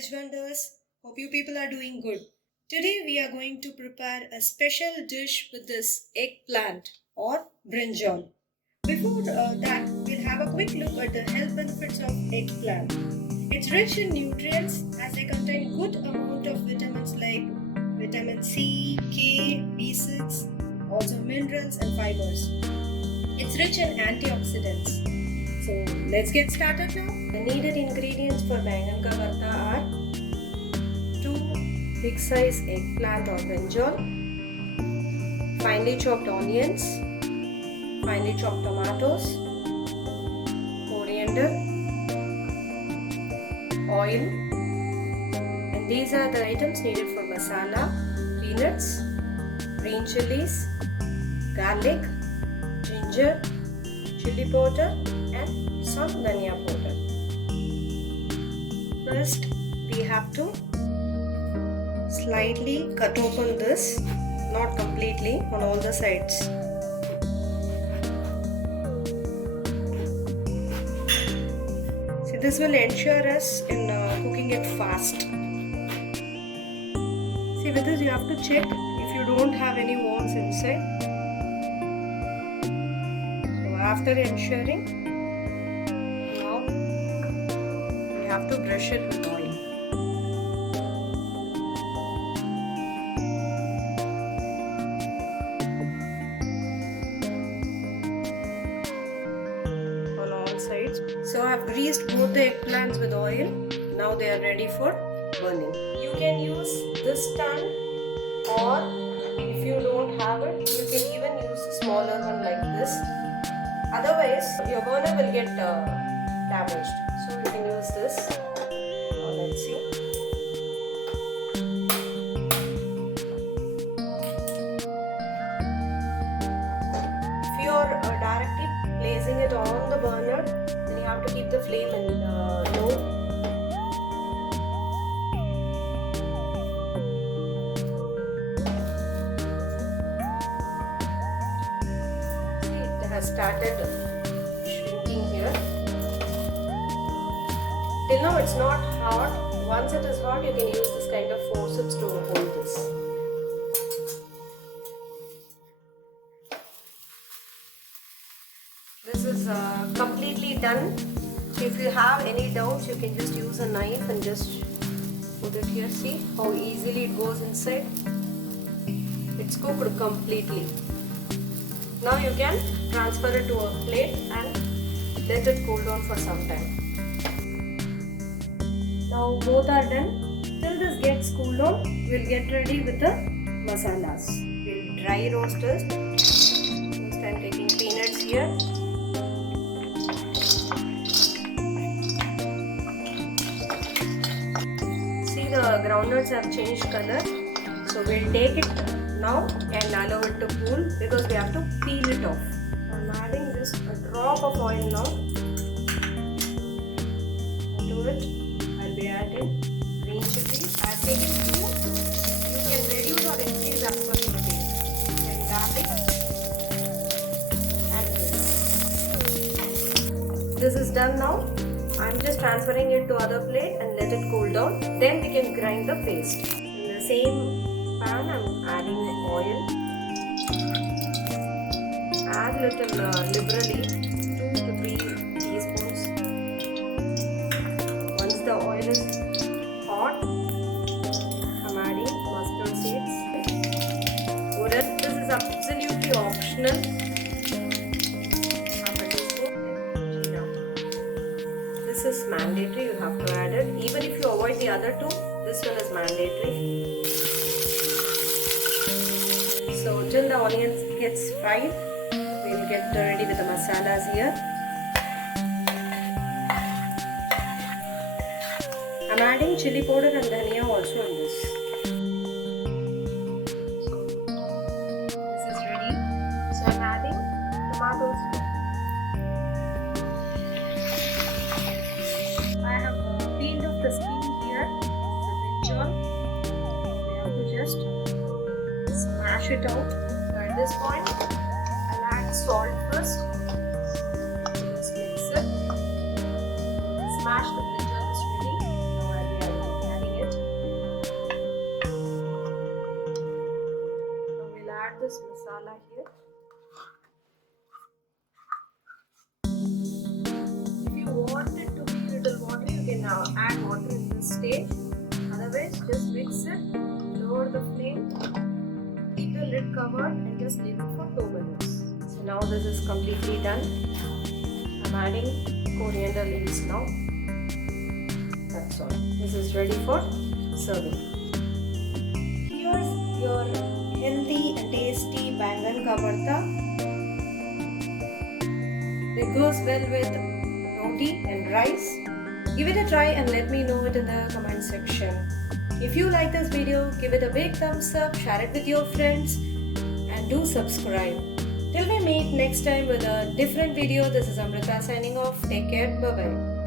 veg wonders. Hope you people are doing good. Today we are going to prepare a special dish with this eggplant or brinjal. Before that, we'll have a quick look at the health benefits of eggplant. It's rich in nutrients as they contain good amount of vitamins like vitamin C, K, B6, also minerals and fibers. It's rich in antioxidants. So let's get started now. The needed ingredients for Baingan Ka Bharta are 2 big size eggplant or brinjal, finely chopped onions, finely chopped tomatoes, coriander, oil, and these are the items needed for masala: peanuts, green chilies, garlic, ginger, chili powder and some dhania powder. First, we have to slightly cut open this, not completely, on all the sides. See, this will ensure us in cooking it fast. See, with this you have to check if you don't have any worms inside. So after ensuring, now we have to brush it with oil. Sides. So I have greased both the eggplants with oil. Now they are ready for burning. You can use this stand, or if you don't have it, you can even use a smaller one like this. Otherwise, your burner will get damaged. So you can use this. Now let's see. If you are directly placing it on the burner, then you have to keep the flame in low. See, it has started shrinking here. Till now it's not hot. Once it is hot, you can use this kind of forceps to hold this. This is completely done. If you have any doubts, you can just use a knife and just put it here. See how easily it goes inside. It's cooked completely. Now you can transfer it to a plate and let it cool down for some time. Now both are done. Till this gets cooled down, we'll get ready with the masalas. We'll dry roast it. First I'm taking peanuts here. The groundnuts have changed color, so we'll take it now and allow it to cool because we have to peel it off. I'm adding just a drop of oil now to it. I'll be adding green chilies. I've taken 2. You can reduce or increase as per your taste. Then garlic and this is done now. I'm just transferring it to other plate and let it cool down. Then we can grind the paste. In the same pan, I'm adding oil. Add little liberally, 2 to 3 teaspoons. Once the oil is hot, I'm adding mustard seeds. This is absolutely optional. This is mandatory, you have to add it. Even if you avoid the other 2, this one is mandatory. So till the onions gets fried, we'll get ready with the masalas here. I'm adding chili powder and dhania also in this. So this is ready. So I'm adding tomatoes. Peeled off the skin here, the brinjal. We have to just smash it out. So at this point, I'll add salt first. Just mix it. Smash the brinjal is ready. Now I'll be adding this masala here. If you want it to be a little watery, you can add water in this stage. Otherwise, just mix it, lower the flame, keep the lid covered and just leave it for 2 minutes. So now this is completely done. I'm adding coriander leaves now. That's all. This is ready for serving. Here's your healthy and tasty Baingan Ka Bharta. It goes well with roti and rice. Give it a try and let me know it in the comment section. If you like this video, give it a big thumbs up, share it with your friends and do subscribe. Till we meet next time with a different video, this is Amrita signing off. Take care. Bye-bye.